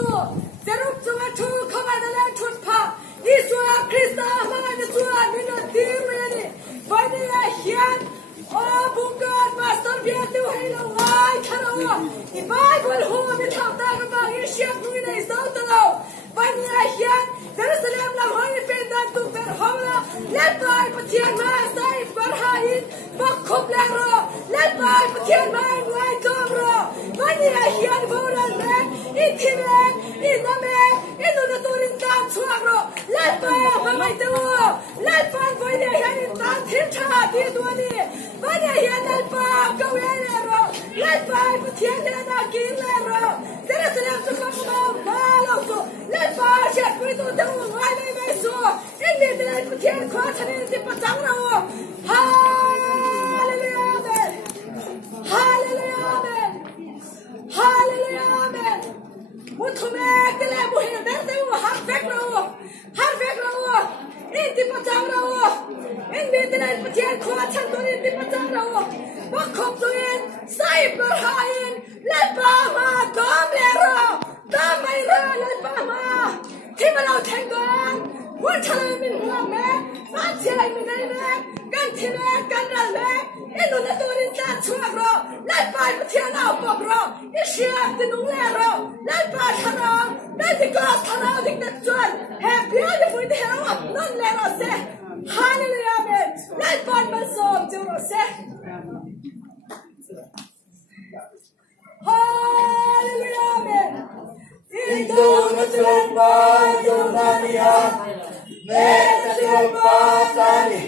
tu zerup cuma tu kama dalam thutpa Isua Krista mana Isua nina timani bani ahian oh bukan master dia tu hello why karo I Bible ho mi thata ka ba Asia nina isau talo bani ahian Jerusalem la hoi pendan tu per hola let by pathian ma sai barhain bakhup laro let by pathian ma wai tomro bani ahian boran me itime iname inuna turin dan chuagro let by mai tu let by bani ahian tan thim tha ti tuani bani ahian let by kawe laro let by pathian le na kin laro Jerusalem tu ka ma lo tu let by chat wi tu tu wai mai mai su in le le pathian kho thani ti patang ro hallelujah amen hallelujah amen hallelujah amen Mutume kele muhi derde wo har vekro in ti patang ro in le le pathian kho chan tu in ti patang ro wa khop tu in sai par hain let ba ma dom le ro dom mai ro let ba ma thi ma lo thang gon wo chalai min huang me sa chalai min dai me kan thi me kan dal me in lo le tu in ta chuak ro let ba pathian lao pok ro I shia ti nung le ro let ba thana let ti ko thana dik na chuan happy the with hell up non le ro se hallelujah amen let ba ma som ju ro se hallelujah amen Indonesia Indonesia Indonesia Tani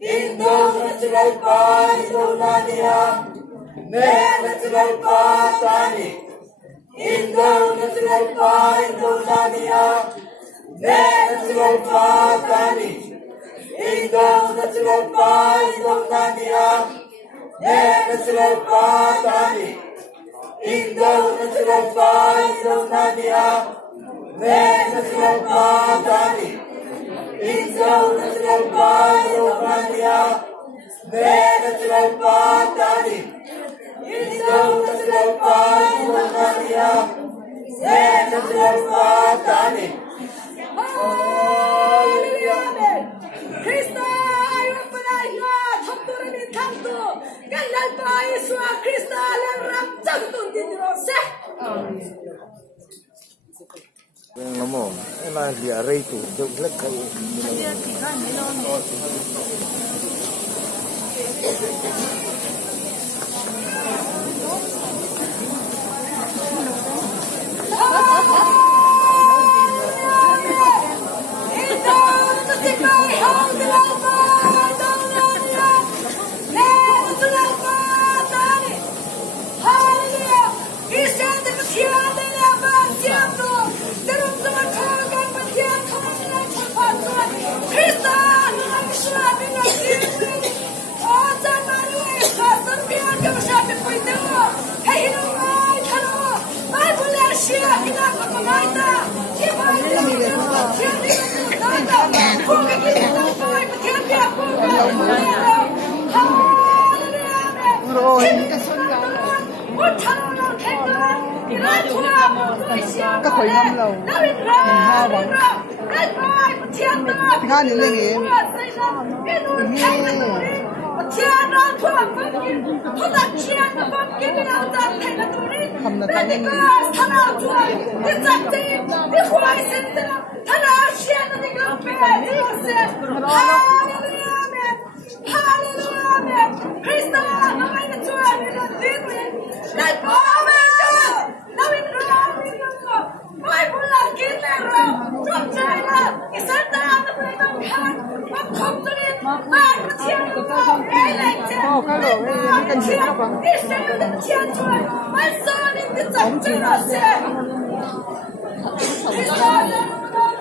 Indonesia Indonesia Indonesia Tani Indonesia Indonesia Indonesia Tani Indonesia Indonesia Indonesia Tani Indonesia Indonesia Indonesia Tani Indonesia Indonesia Indonesia Tani Indonesia Indonesia Indonesia Tani hallelujah amen Krista ayo panaya thaptur ni thamtu kan lal pa Isua Krista lan ram chak tun din ro se Ngomong, emang dia itu jauh lekar. dia tiga melon các khối ngâm lầu ha bằng nga những người nghe không là tăng lên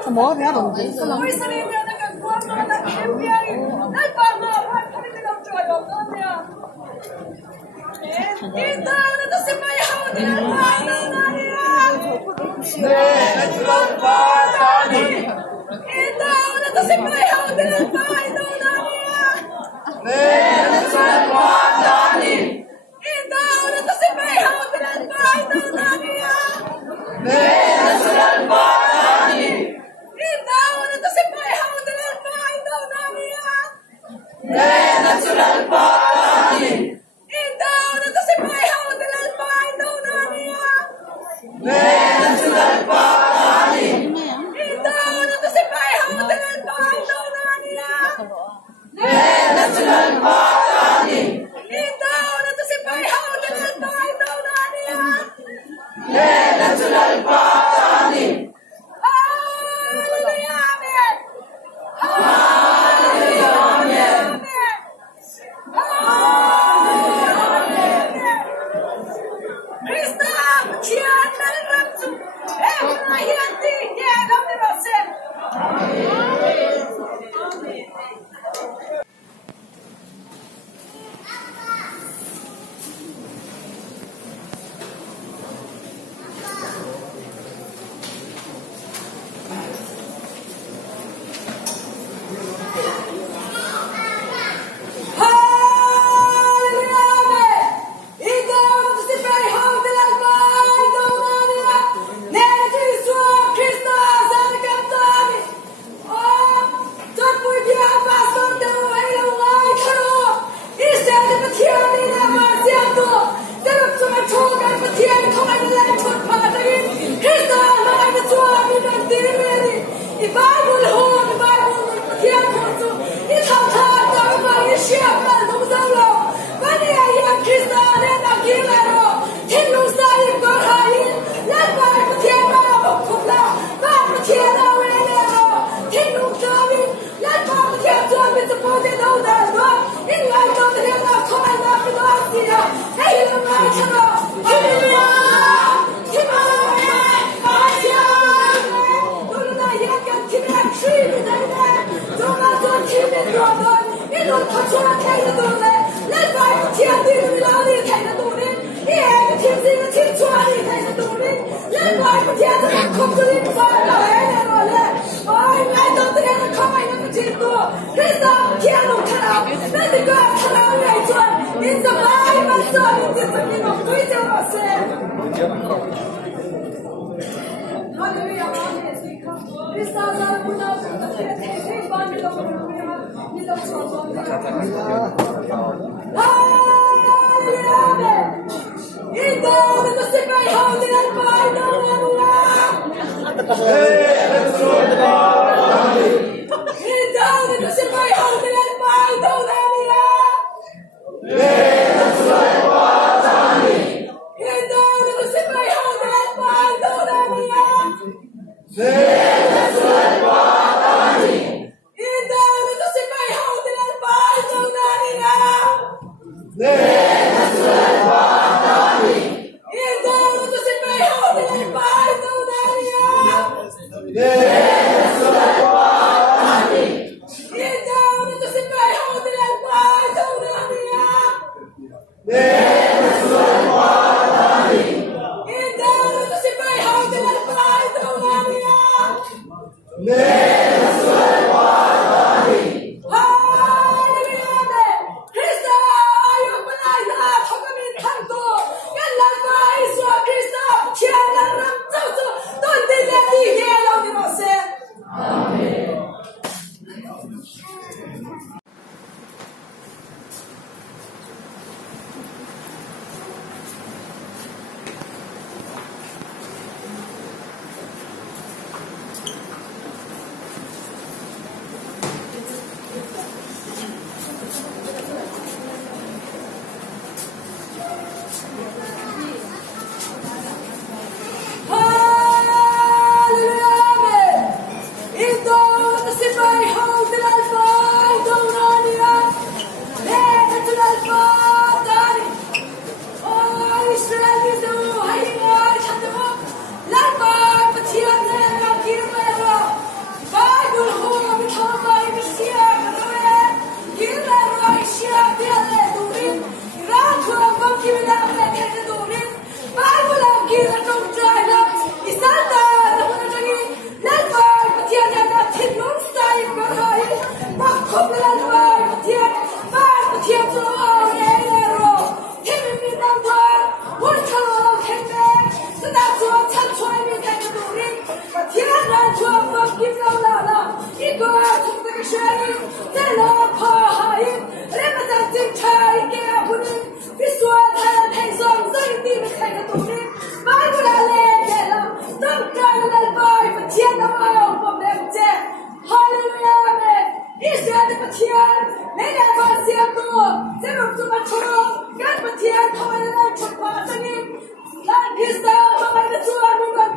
Semua dia dong. Ne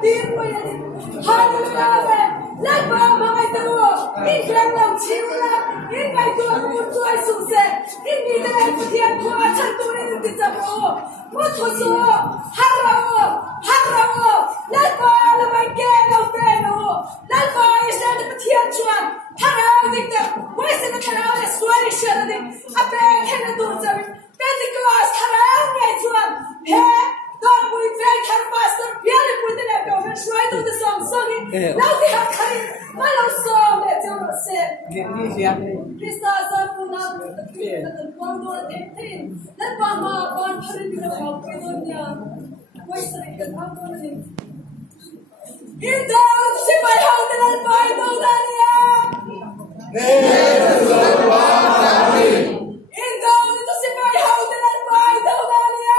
tin mo yan. Hallelujah. Lagba mga ito. Ilang lang chila. Ingay to ang mundo ay sumse. Hindi na lang putihan ko at santunin ng tisabo. Mutuso. Harawo. Harawo. Lagba lamang keno peno. Lagba isla na putihan chuan. Harawo dikta. Wais na harawo na swari siya na dik. Ape kena doon sabi. Pentecost harawo ngay chuan. He. God we thank our pastor. Piali puti na ito. Let's write on the song. Singing. Now we have carried. Malang song. Let's all say. Krista sa punang. Pang doon 18. Nagpama. Pang parin na ako. Pidon niya. Wais na rin. Ang doon na rin. Ito. Si Bayhaw na lalpay. Ito na niya. Ito. Ito si Bayhaw na lalpay. Ito na niya.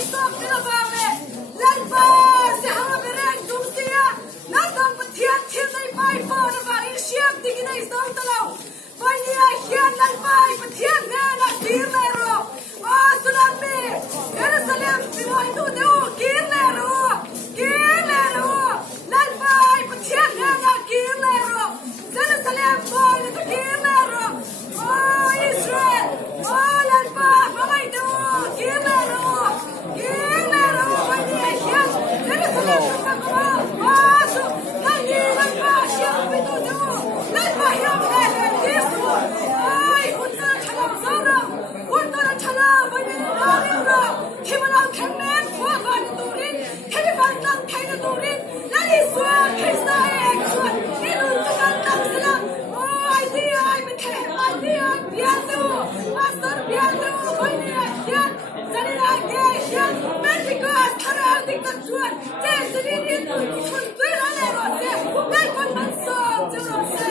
isok nilabame lalpa se hama bereng dumsia nadam pathian thilai pai phone ba irsiam diginai song talo pania hian lalpa pathian na na dirle ro a sunami Jerusalem bimoi tu deu kirle ro lalpa pathian na na kirle ro Jerusalem boy tu kirle ro oh Israel oh lalpa bamai tu kirle ro pania hian Jerusalem takwa oh su nani lalpa hian tu deu lalpa hian le Yesu ai unta thalam zona unta thalam bani ro Himala khamen khwa ban turin Himala nang thaina turin lali swa Krista ekwa ilu takan nang sala oh idea I mithe idea biatu pastor biatu bani hian zanina ge hian Pentecost thara dikta chuan te sirin in chun tuira le ro se nai kon man so jero se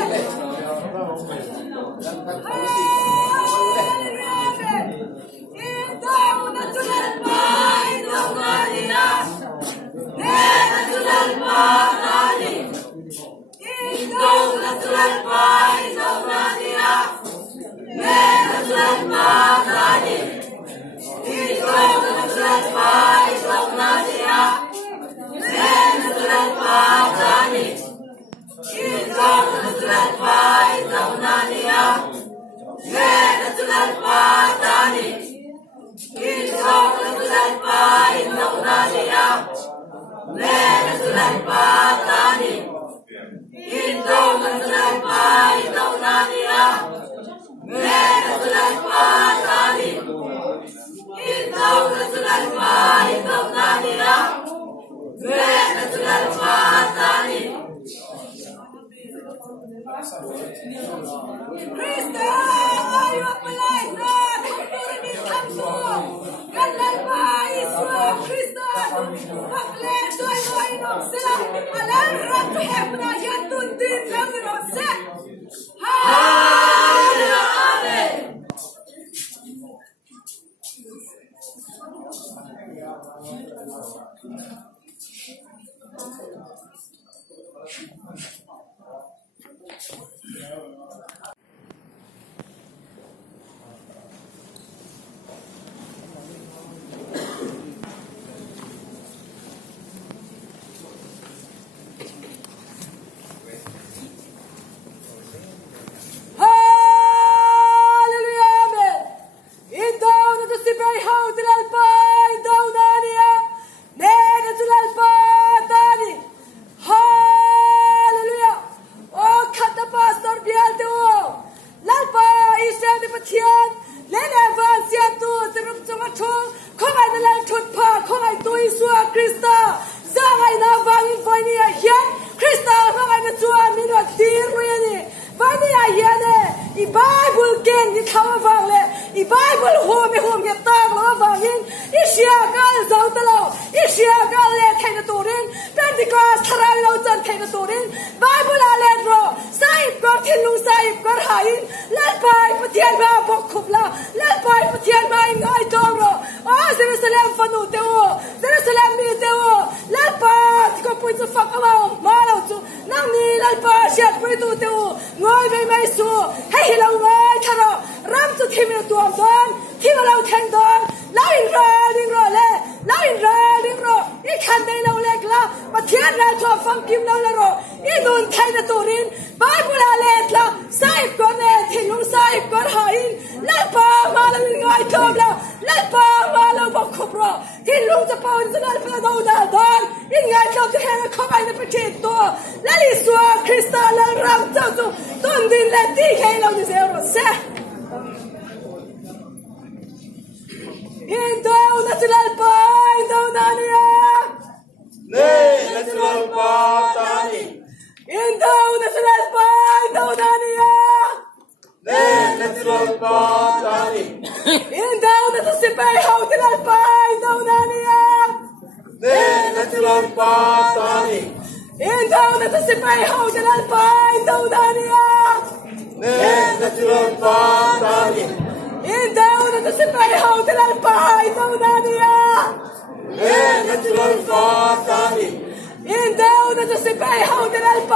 in đâu nóจะสิไปเฮาจะได้ไป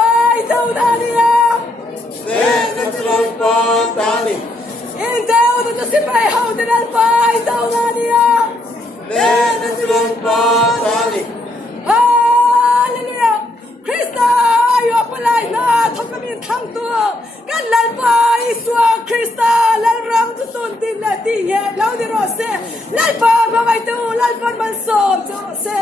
เท่านั้นเนี่ยin đâu nóจะสิไปเฮาจะได้ไปเท่านั้นเนี่ยฮาเลลูยาคริสต์อยู่ปลายนาทุกคนมีทั้งตัวกันลันไปสัวคริสต์ลันรำจุดต้นดินและที่เย่เราดีรอเซ่ลันไปมาไปดูลันไปมันสอบจุดเซ่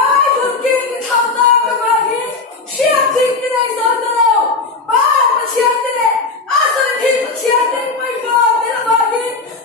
Hãy subscribe cho kênh Ghiền Mì Gõ để không bỏ lỡ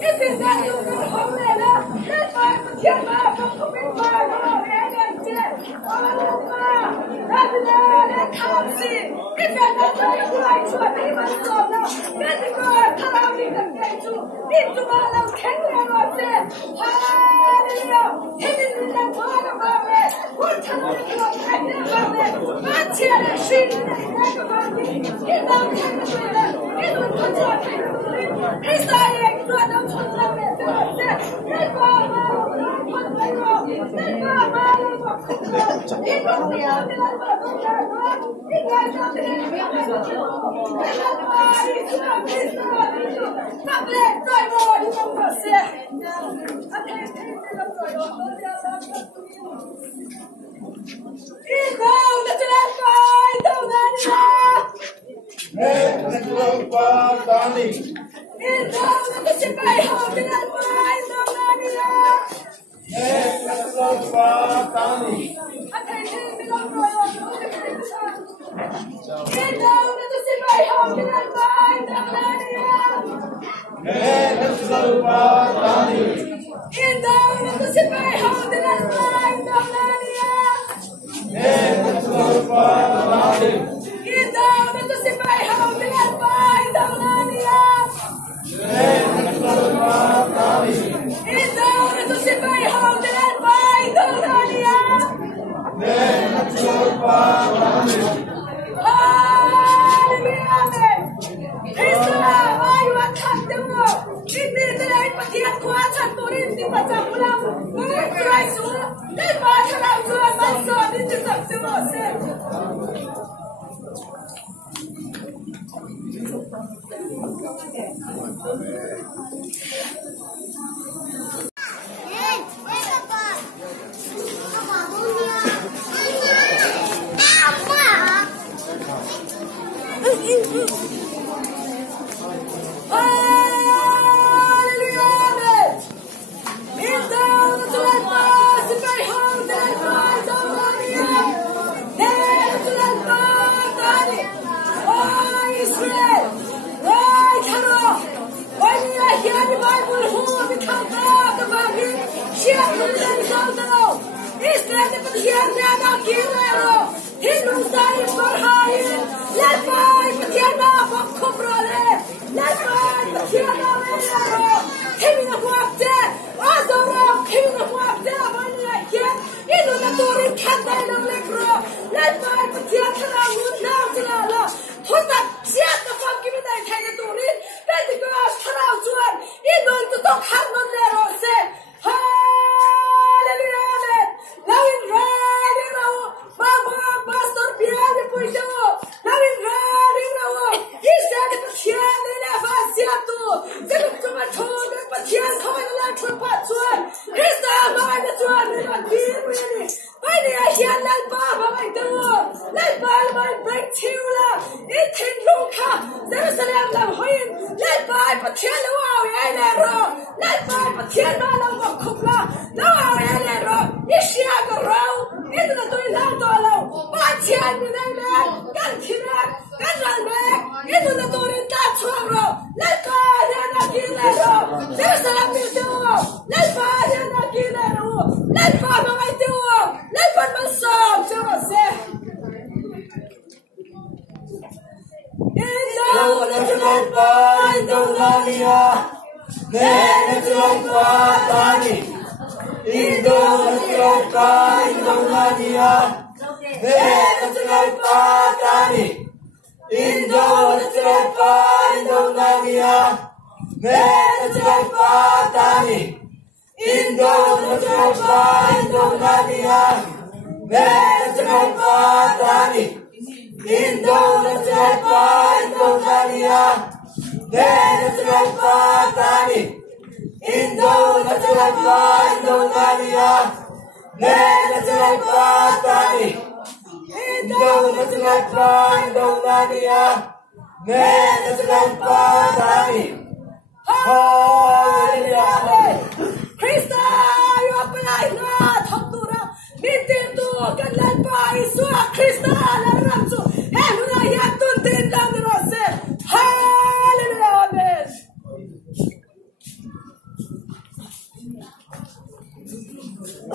những video hấp dẫn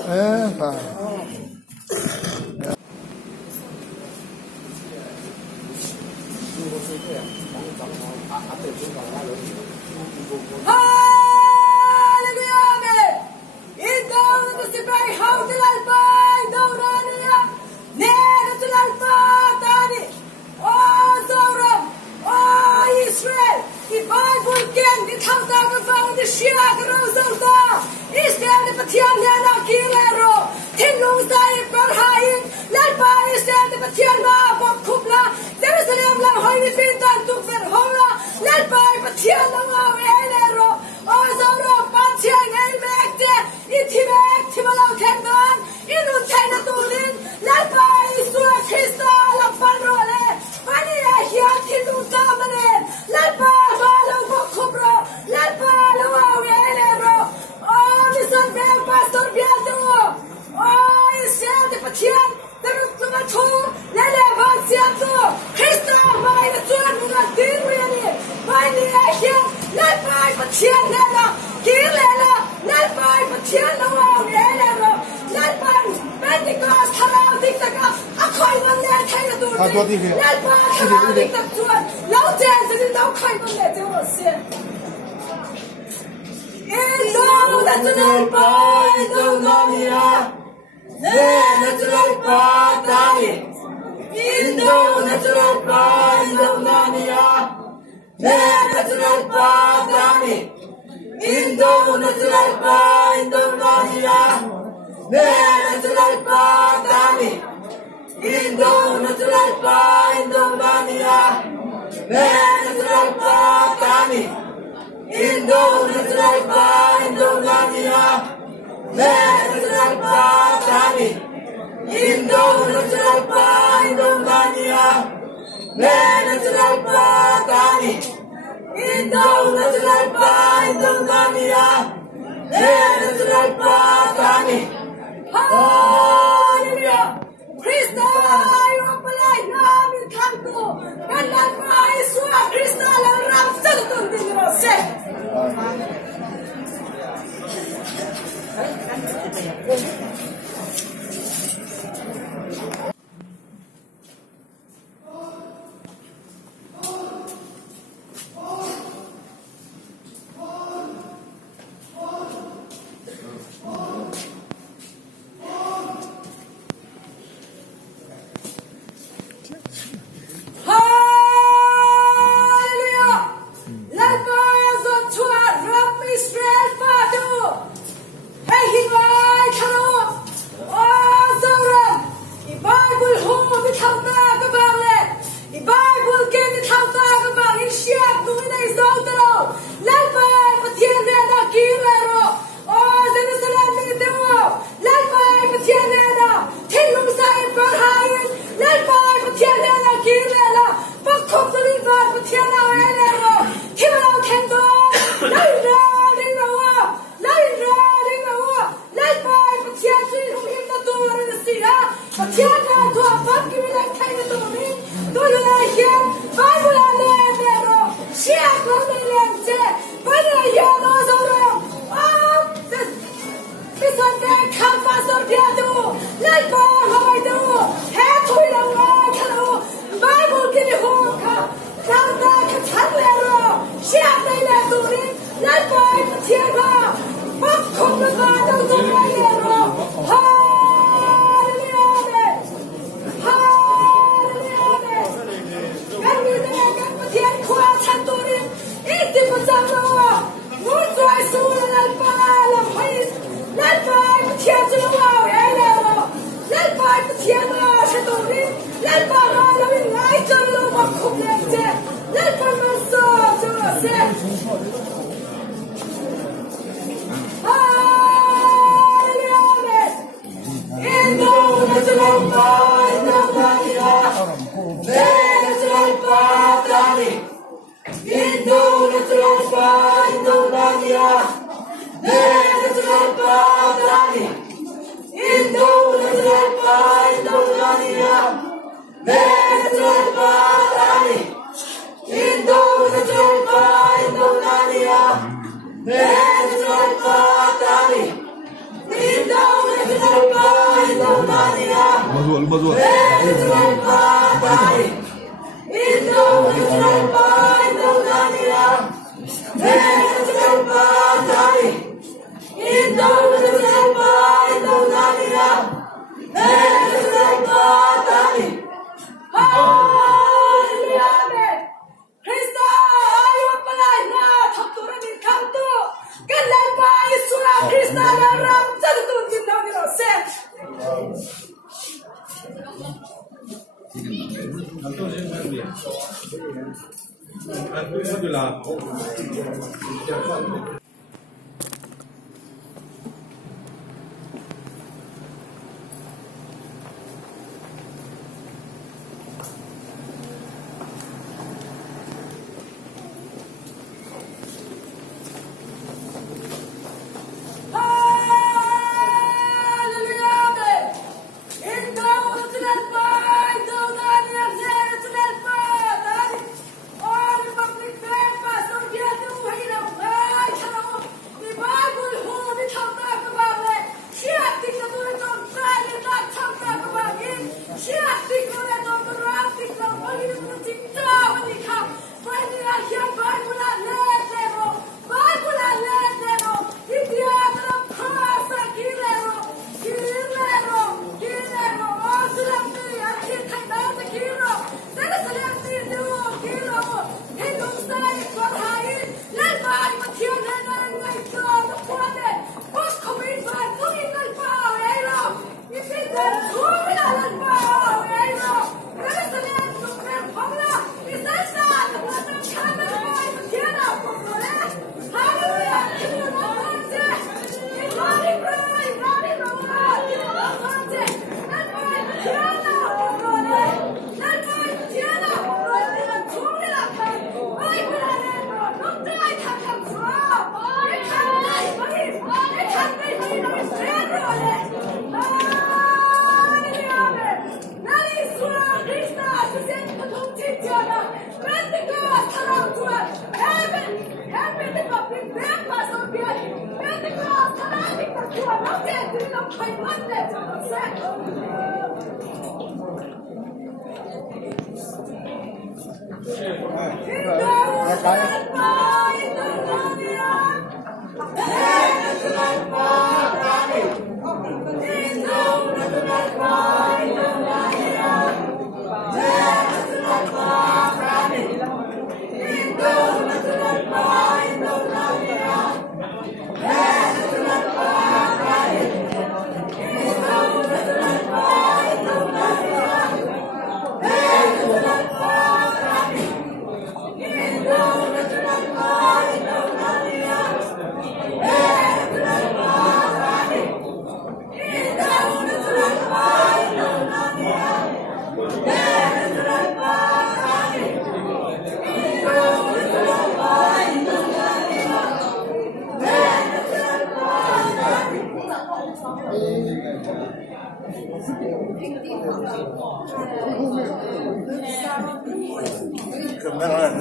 Let's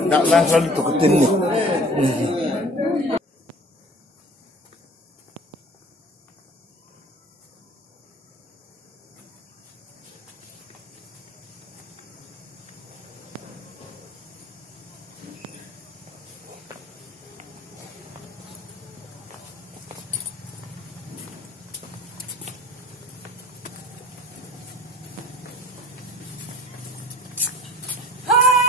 Nggak selalu deketin nih. Hallelujah!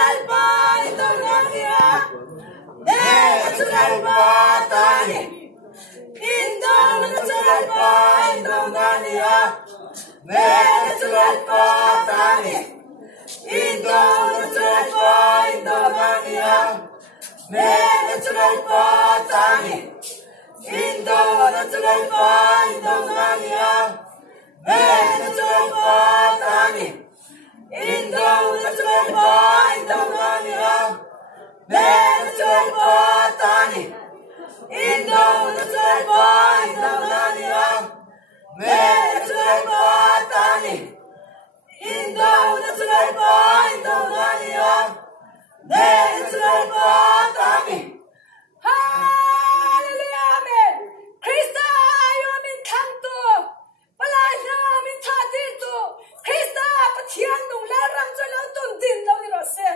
Israel pa Indonesia, Israel pa Tani, Israel pa Indonesia, Israel pa Tani, Israel pa Indonesia, Israel pa Tani, Israel pa Indonesia, Israel pa Tani. Israel pa Indonesia, Israel pa Tani, Israel pa Indonesia, Israel pa Tani, Israel pa Indonesia, Israel pa Tani. Hallelujah, amen. Krista ayo min kanto, palanya min tadito. Krista patian nung larang sa lang tong din lang ni Rose.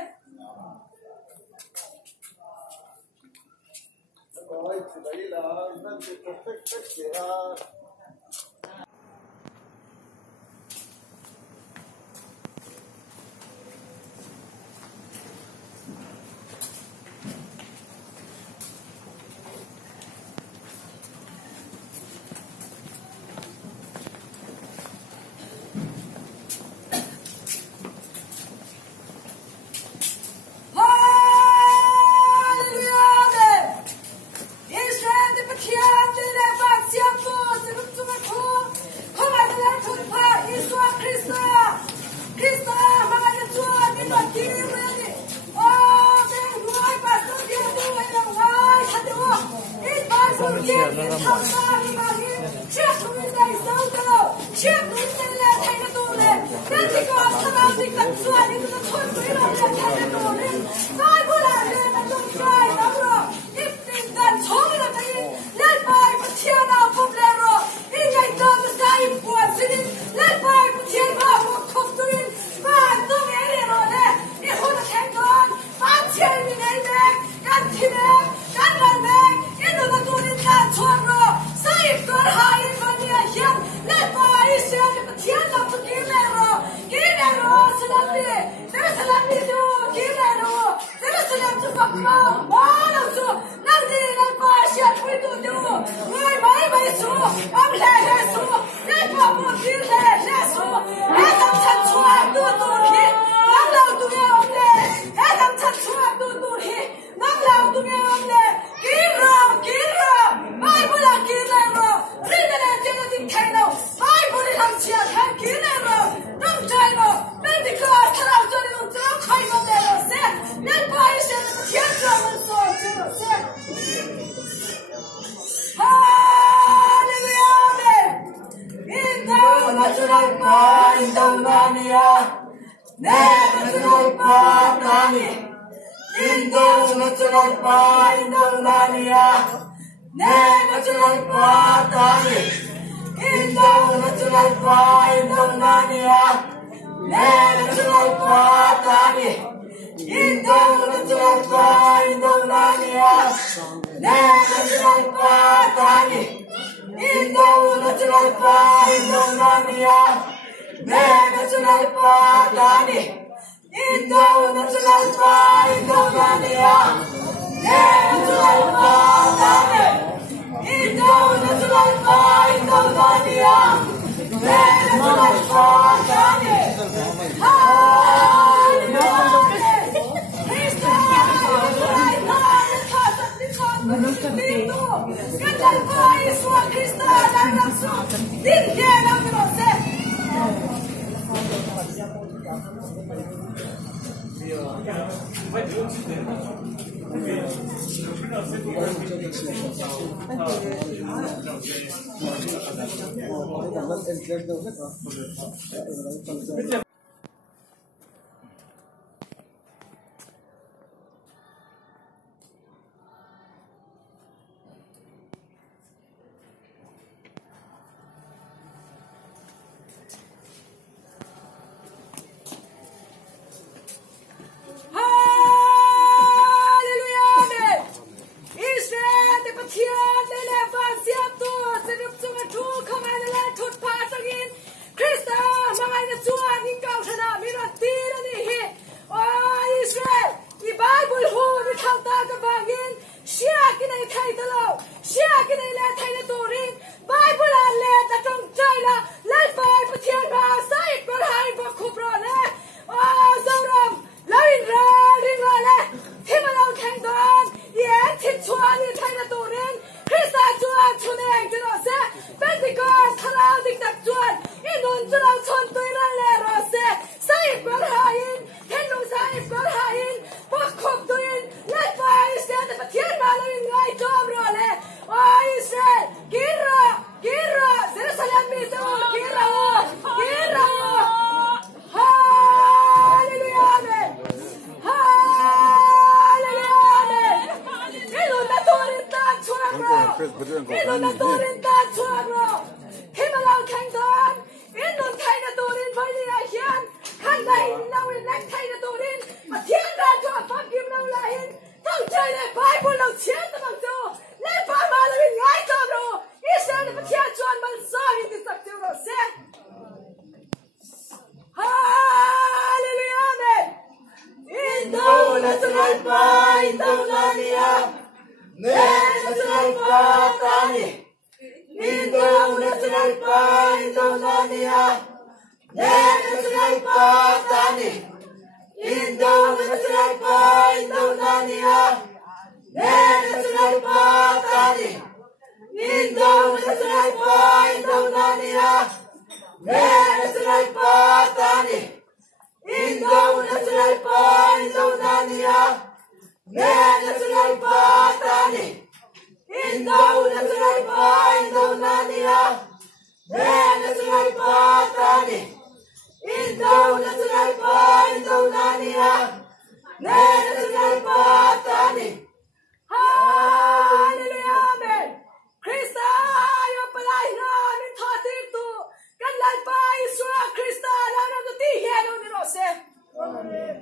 Krista, mga ina Ino na turin tan chuan ro. Himalang kang tan. Ino kay na turin phải đi ai hiền. Khăn này lâu in lách thay na turin. Mà thiên ra cho pháp kim lâu là hin. Thằng chơi này phải buồn lâu chết ta bằng cho. Lấy phải mà là mình ngái cho rồi. Israel mà thiên chuan mà sao hin thì sắp tiêu rồi xem. Hallelujah, amen. International Pai Indonesia, National Patani. International Pai Indonesia, National Patani. International Pai Indonesia, National Patani. International Pai Indonesia, National Patani. International Pai Indonesia, National Patani. International Pai Indonesia, National Patani. International Pai Indonesia, National Patani. Hallelujah, amen. Krista, yo palai na min thati tu. Kan lai pa Isua Krista la na tu ti he no ni ro se. Amen.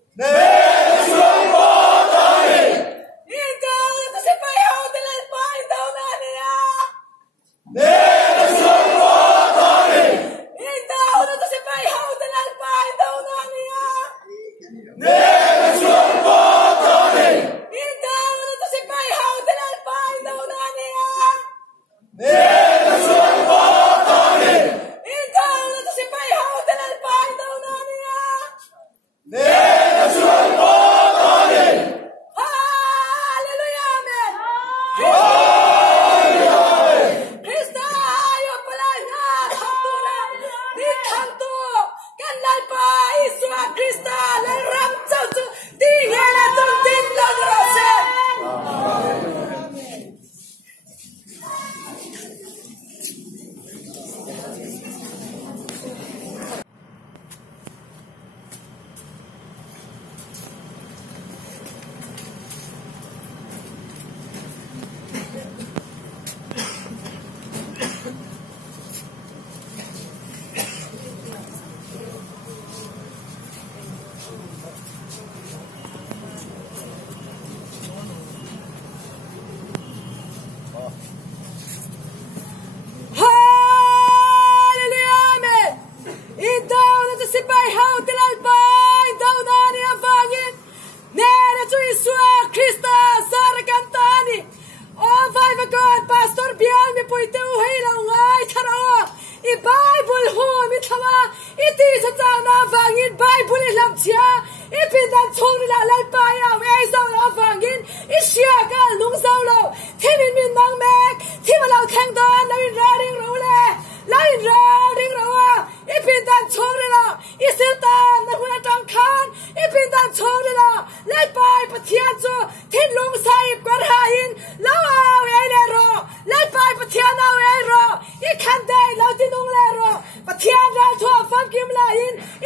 National pui tu hei lo ngai tharo I Bible ho mi thawa I ti sa cha na wangin Bible I lam chia I pin dan chong la lai pa ya we so lo wangin I sia ka lung so lo themin min nang mek thima lo thang don lo in ra ring ro le lo in ra ring ro I pin dan chong la I sil ta na huna tang khan I pin dan chong la lai pai pathian chu thin lung sai kwar ha in lo we le ro lai pai pathian na we ro I khan dai lo ti nung le ro pathian ra tho fam kim la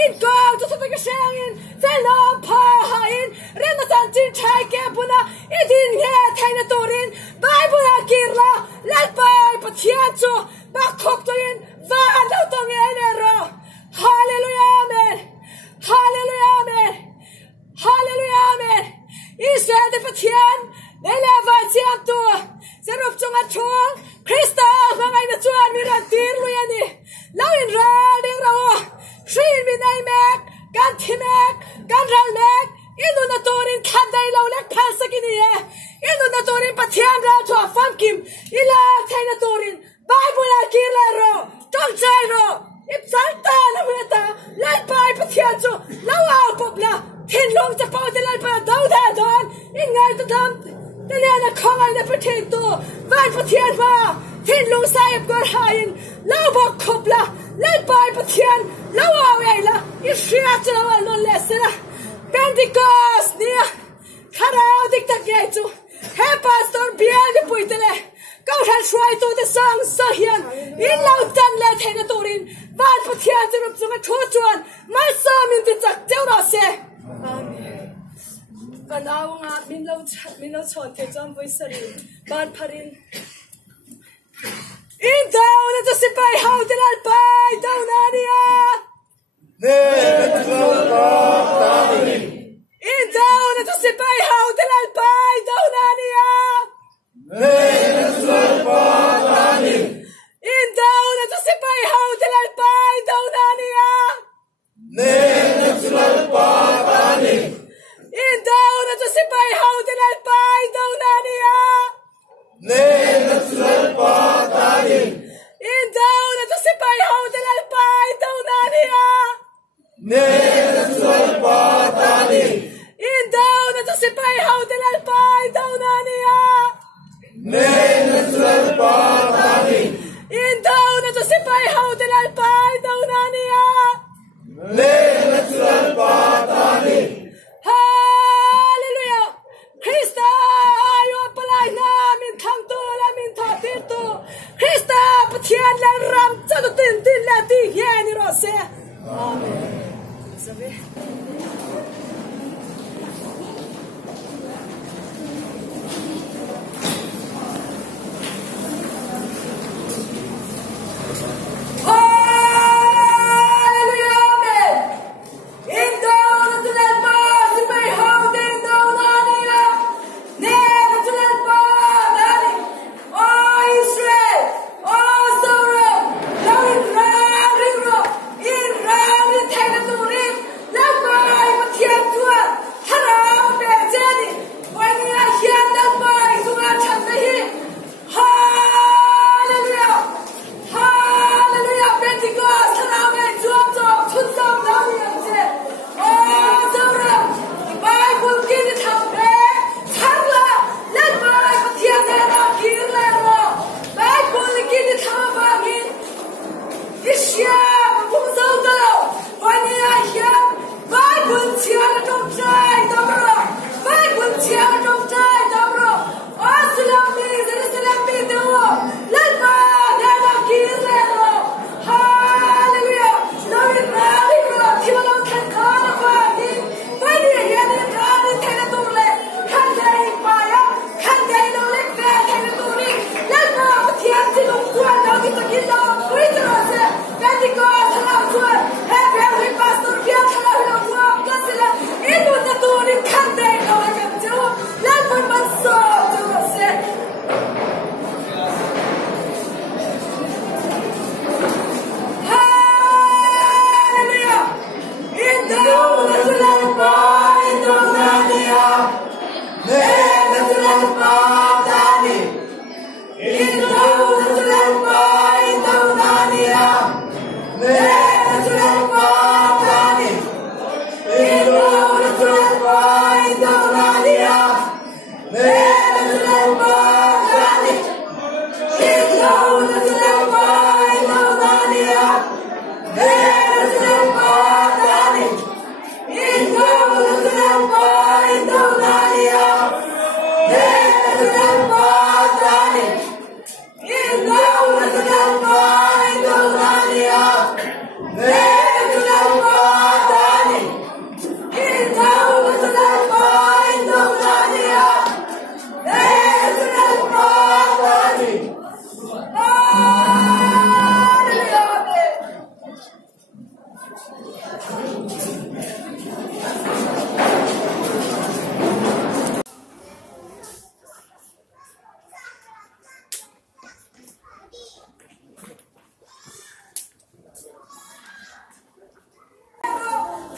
in go to to ka shang in ve lo pa ha in ren na san chin thai ke buna I din he thai na torin Bible a kir la lai pai pathian chu ba khop to in va lo to nge le ro hallelujah amen hallelujah amen hallelujah amen Israel de pathian le le va chiam tu serup chung a chung Krista mangai na chuan mi ra tir lu yani lo in ra ding ra shin mi nai mek kan thi mek kan ral mek inu na torin khan dai lo lek phal sakini e inu na torin pathian ra tho fam kim ila thai na torin Bible a kir la ro tong chai ro ip salta na mata lai pai pathian chu lo au popla thin long cha pau de lai pa dau da don in ngai ta dam te le na khong ai na pathe to vai pathian ba thin long sai ap gor hain lo ba khopla lai pai pathian lo au ai la I sia cha wa lo le sera Pentecost nia kharao dik tak ye chu he pastor bian de puitele Go and try to the song so here in loud dan let hang a torin van pathian to up to a chuan my son in the tak tell us amen Kanaw nga minlaw chon ke jam voice ban parin in down at the sipai how did I buy down ania in down at the sipai how did I buy down ania in down at the sipai how did I buy down ania in down at the sipai how did I buy down ania in down at the sipai how did I buy down ania in down at the sipai how did I buy down ania in down at the sipai how did I buy down ania hallelujah Krista ayo palai na min thang to la min tha tir to Krista pathian la ram cha to tin la ti ye ni ro se amen sabe Pathian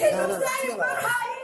ที่ลูกใจมาหาย